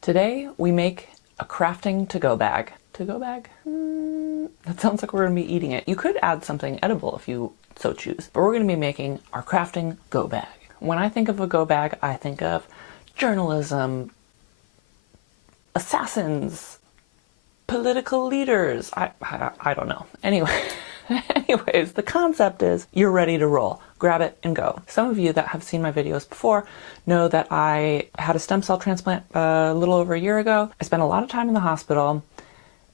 Today we make a crafting to-go bag. To-go bag? That sounds like we're going to be eating it. You could add something edible if you so choose, but we're going to be making our crafting go bag. When I think of a go bag, I think of journalism, assassins, political leaders. I don't know. Anyways, the concept is you're ready to roll. Grab it and go. Some of you that have seen my videos before know that I had a stem cell transplant a little over a year ago. I spent a lot of time in the hospital,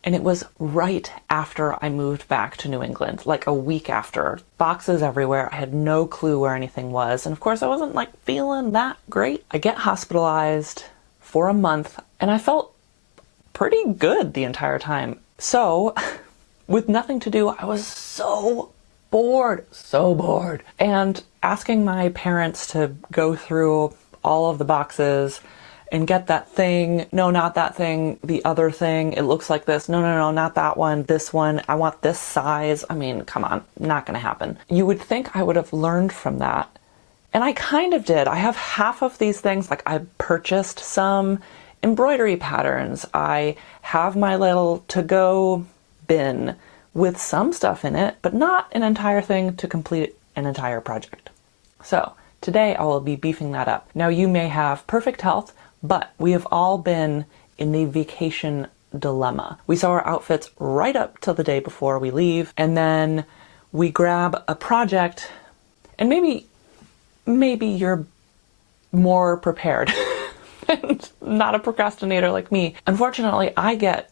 and it was right after I moved back to New England, like a week after. Boxes everywhere. I had no clue where anything was. And of course, I wasn't like feeling that great. I get hospitalized for a month, and I felt pretty good the entire time. So with nothing to do, I was so bored. And asking my parents to go through all of the boxes and get that thing, no, not that thing, the other thing, it looks like this, no, not that one, this one, I want this size. I mean, come on, not gonna happen. You would think I would have learned from that. And I kind of did. I have half of these things, like I purchased some embroidery patterns. I have my little to-go bin with some stuff in it, but not an entire thing to complete an entire project. So today I will be beefing that up. Now you may have perfect health, but we have all been in the vacation dilemma. We sew our outfits right up till the day before we leave, and then we grab a project, and maybe you're more prepared and not a procrastinator like me. Unfortunately, I get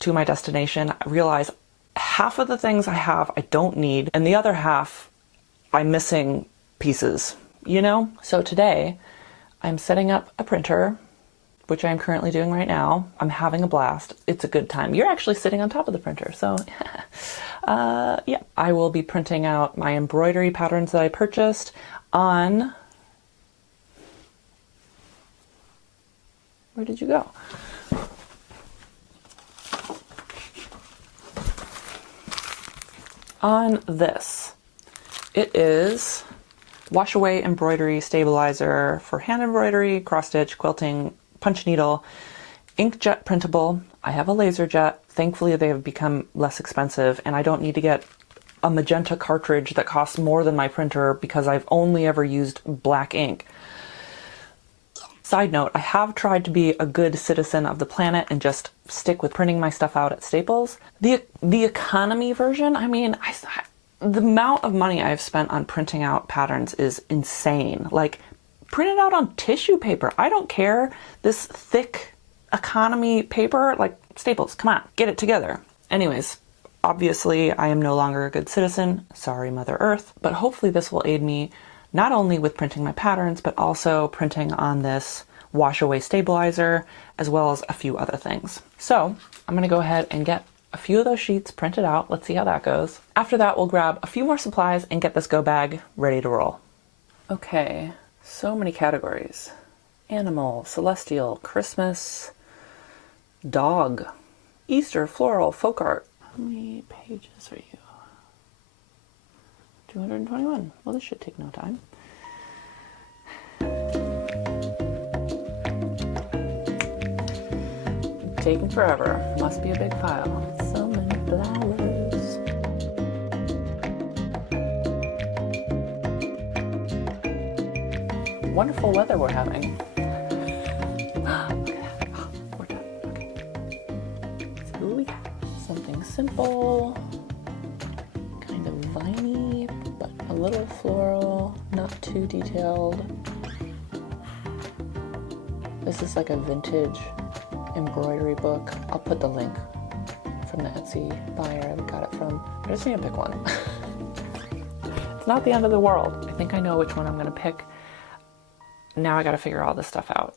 to my destination, I realize half of the things I have I don't need, and the other half I'm missing pieces, you know? So today I'm setting up a printer, which I'm currently doing right now. I'm having a blast. It's a good time. You're actually sitting on top of the printer, so yeah. I will be printing out my embroidery patterns that I purchased on... Where did you go? On this. It is wash away embroidery stabilizer for hand embroidery, cross stitch, quilting, punch needle, inkjet printable. I have a laser jet. Thankfully they have become less expensive, and I don't need to get a magenta cartridge that costs more than my printer because I've only ever used black ink. Side note, I have tried to be a good citizen of the planet and just stick with printing my stuff out at Staples. The economy version, I mean, the amount of money I've spent on printing out patterns is insane. Like, print it out on tissue paper. I don't care. This thick economy paper, like Staples, come on, get it together. Anyways, obviously I am no longer a good citizen. Sorry, Mother Earth. But hopefully this will aid me not only with printing my patterns, but also printing on this wash away stabilizer, as well as a few other things. So I'm gonna go ahead and get a few of those sheets printed out. Let's see how that goes. After that, we'll grab a few more supplies and get this go bag ready to roll. Okay, so many categories. Animal, celestial, Christmas, dog, Easter, floral, folk art. How many pages are you? 221. Well, this should take no time. Taking forever. Must be a big file. So many flowers. Wonderful weather we're having. Look at that. Oh, we're done. Okay. So what do we got? Something simple, kind of viney, but a little floral, not too detailed. This is like a vintage embroidery book. I'll put the link from the Etsy buyer I got it from. I just need to pick one. It's not the end of the world. I think I know which one I'm gonna pick. Now I gotta figure all this stuff out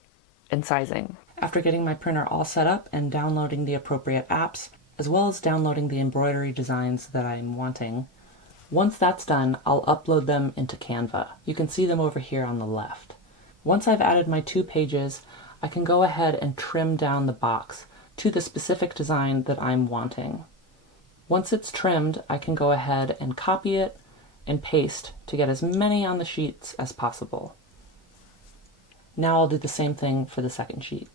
and sizing. After getting my printer all set up and downloading the appropriate apps, as well as downloading the embroidery designs that I'm wanting, once that's done, I'll upload them into Canva. You can see them over here on the left. Once I've added my 2 pages, I can go ahead and trim down the box to the specific design that I'm wanting. Once it's trimmed, I can go ahead and copy it and paste to get as many on the sheets as possible. Now I'll do the same thing for the second sheet.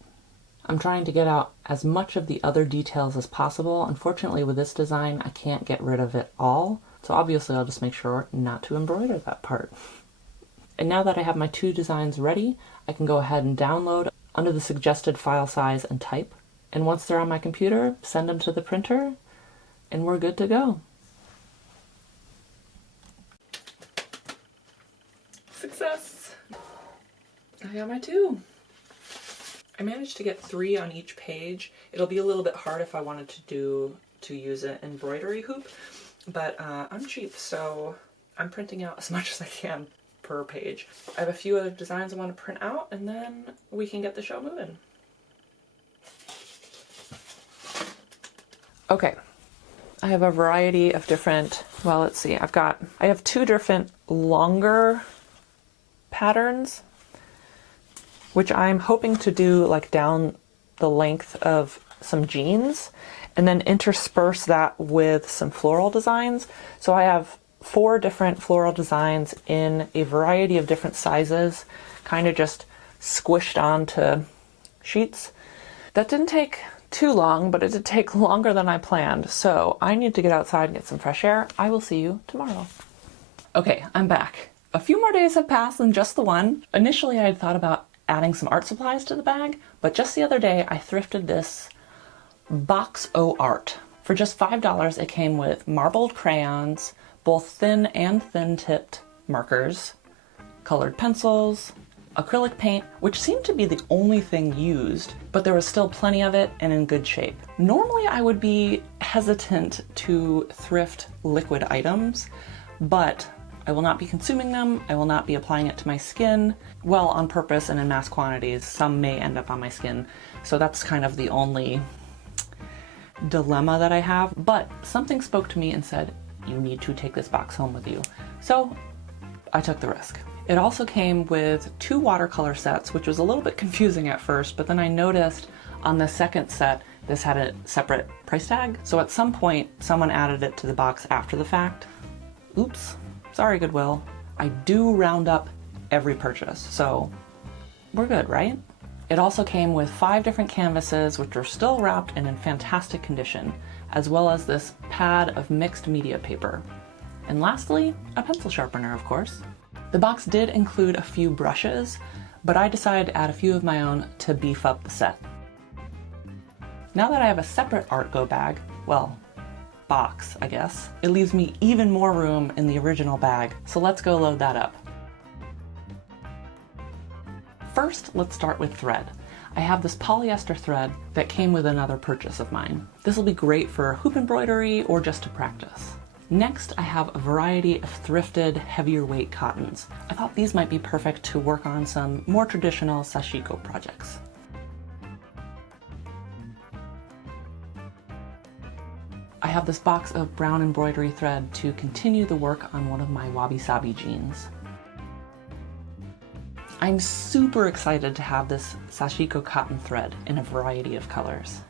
I'm trying to get out as much of the other details as possible. Unfortunately, with this design, I can't get rid of it all. So obviously I'll just make sure not to embroider that part. And now that I have my 2 designs ready, I can go ahead and download under the suggested file size and type. And once they're on my computer, send them to the printer, and we're good to go. Success! I got my 2. I managed to get 3 on each page. It'll be a little bit hard if I wanted to use an embroidery hoop, but I'm cheap, so I'm printing out as much as I can per page. I have a few other designs I want to print out, and then we can get the show moving. Okay, I have a variety of different, well, let's see, I have 2 different longer patterns, which I'm hoping to do like down the length of some jeans, and then intersperse that with some floral designs. So I have 4 different floral designs in a variety of different sizes, kind of just squished onto sheets. That didn't take too long, but it did take longer than I planned. So I need to get outside and get some fresh air. I will see you tomorrow. Okay, I'm back. A few more days have passed than just the one. Initially, I had thought about adding some art supplies to the bag, but just the other day I thrifted this box o' art. For just $5, it came with marbled crayons, both thin and thin-tipped markers, colored pencils, acrylic paint, which seemed to be the only thing used, but there was still plenty of it and in good shape. Normally I would be hesitant to thrift liquid items, but I will not be consuming them. I will not be applying it to my skin. Well, on purpose and in mass quantities. Some may end up on my skin. So that's kind of the only dilemma that I have. But something spoke to me and said, you need to take this box home with you. So I took the risk. It also came with 2 watercolor sets, which was a little bit confusing at first, but then I noticed on the second set, this had a separate price tag. So at some point, someone added it to the box after the fact. Oops. Sorry, Goodwill. I do round up every purchase, so we're good, right? It also came with 5 different canvases, which are still wrapped and in fantastic condition, as well as this pad of mixed media paper. And lastly, a pencil sharpener, of course. The box did include a few brushes, but I decided to add a few of my own to beef up the set. Now that I have a separate art go bag, well, box, I guess, it leaves me even more room in the original bag, so let's go load that up. First, let's start with thread. I have this polyester thread that came with another purchase of mine. This will be great for hoop embroidery or just to practice. Next, I have a variety of thrifted, heavier weight cottons. I thought these might be perfect to work on some more traditional sashiko projects. I have this box of brown embroidery thread to continue the work on one of my wabi-sabi jeans. I'm super excited to have this sashiko cotton thread in a variety of colors.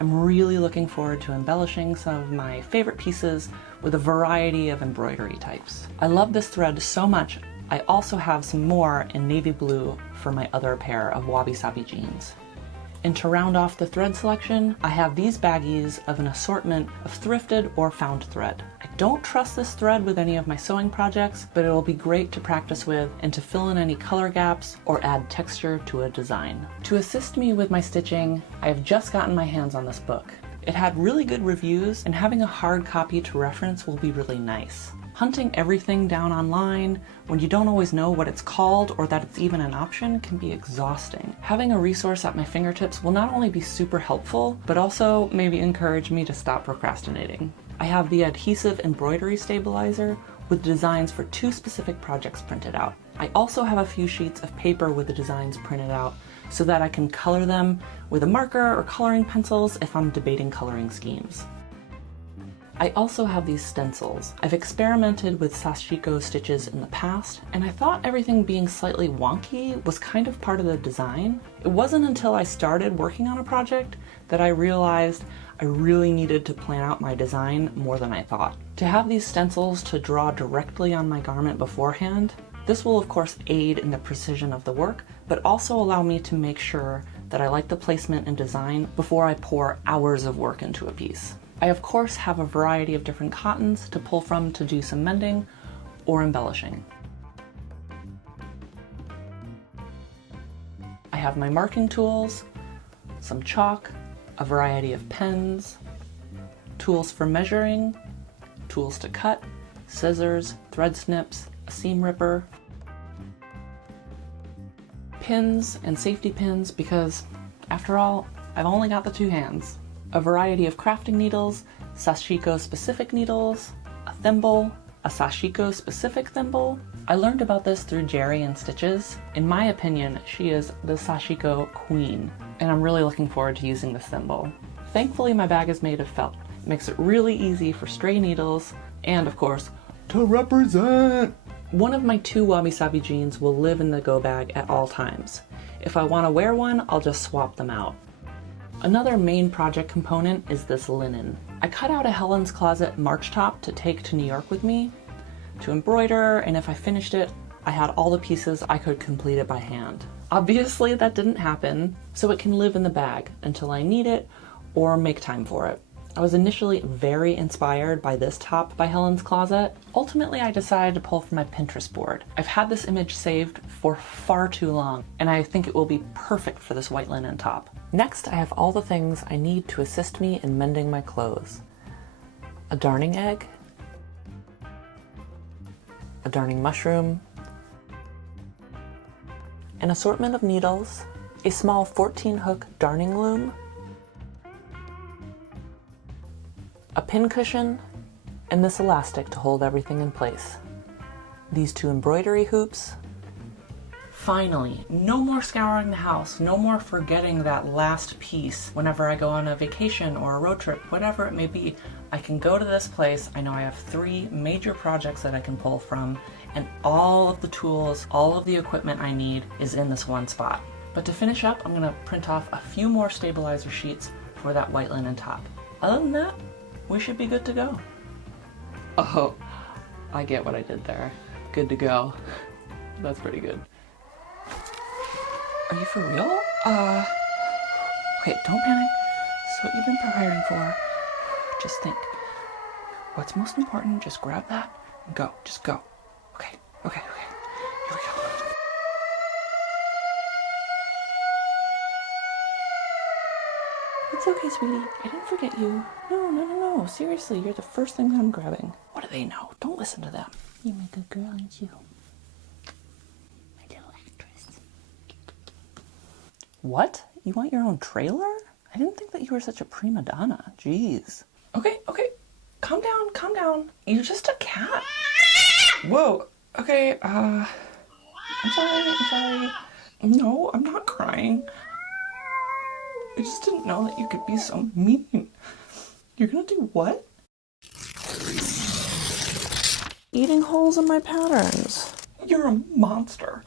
I'm really looking forward to embellishing some of my favorite pieces with a variety of embroidery types. I love this thread so much, I also have some more in navy blue for my other pair of wabi-sabi jeans. And to round off the thread selection, I have these baggies of an assortment of thrifted or found thread. I don't trust this thread with any of my sewing projects, but it will be great to practice with and to fill in any color gaps or add texture to a design. To assist me with my stitching, I have just gotten my hands on this book. It had really good reviews, and having a hard copy to reference will be really nice. Hunting everything down online when you don't always know what it's called or that it's even an option can be exhausting. Having a resource at my fingertips will not only be super helpful, but also maybe encourage me to stop procrastinating. I have the adhesive embroidery stabilizer with designs for 2 specific projects printed out. I also have a few sheets of paper with the designs printed out so that I can color them with a marker or coloring pencils if I'm debating coloring schemes. I also have these stencils. I've experimented with sashiko stitches in the past, and I thought everything being slightly wonky was kind of part of the design. It wasn't until I started working on a project that I realized I really needed to plan out my design more than I thought. To have these stencils to draw directly on my garment beforehand, this will of course aid in the precision of the work, but also allow me to make sure that I like the placement and design before I pour hours of work into a piece. I of course have a variety of different cottons to pull from to do some mending or embellishing. I have my marking tools, some chalk, a variety of pens, tools for measuring, tools to cut, scissors, thread snips, a seam ripper, pins and safety pins because, after all, I've only got the 2 hands. A variety of crafting needles, sashiko specific needles, a thimble, a sashiko specific thimble. I learned about this through Jerry and Stitches. In my opinion, she is the sashiko queen, and I'm really looking forward to using this thimble. Thankfully, my bag is made of felt. It makes it really easy for stray needles, and of course, to represent! One of my 2 wabi sabi jeans will live in the go bag at all times. If I want to wear one, I'll just swap them out. Another main project component is this linen. I cut out a Helen's Closet March top to take to New York with me to embroider, and if I finished it, I had all the pieces I could complete it by hand. Obviously that didn't happen, so it can live in the bag until I need it or make time for it. I was initially very inspired by this top by Helen's Closet. Ultimately, I decided to pull from my Pinterest board. I've had this image saved for far too long, and I think it will be perfect for this white linen top. Next, I have all the things I need to assist me in mending my clothes. A darning egg, a darning mushroom, an assortment of needles, a small 14-hook darning loom, a pin cushion, and this elastic to hold everything in place. These 2 embroidery hoops. Finally, no more scouring the house, no more forgetting that last piece whenever I go on a vacation or a road trip, whatever it may be. I can go to this place, I know I have 3 major projects that I can pull from, and all of the tools, all of the equipment I need is in this one spot. But to finish up, I'm gonna print off a few more stabilizer sheets for that white linen top. Other than that, we should be good to go. Oh, I get what I did there. Good to go. That's pretty good. Are you for real? Okay, don't panic. This is what you've been preparing for. Just think. What's most important, just grab that and go. Just go. Okay. Here we go. It's okay, sweetie. I didn't forget you. No. Seriously, you're the first thing that I'm grabbing. What do they know? Don't listen to them. You're a good girl, aren't you? My little actress. What? You want your own trailer? I didn't think that you were such a prima donna. Jeez. Okay. Calm down. You're just a cat. Whoa. Okay, I'm sorry. No, I'm not crying. I just didn't know that you could be so mean. You're gonna do what? Eating holes in my patterns. You're a monster.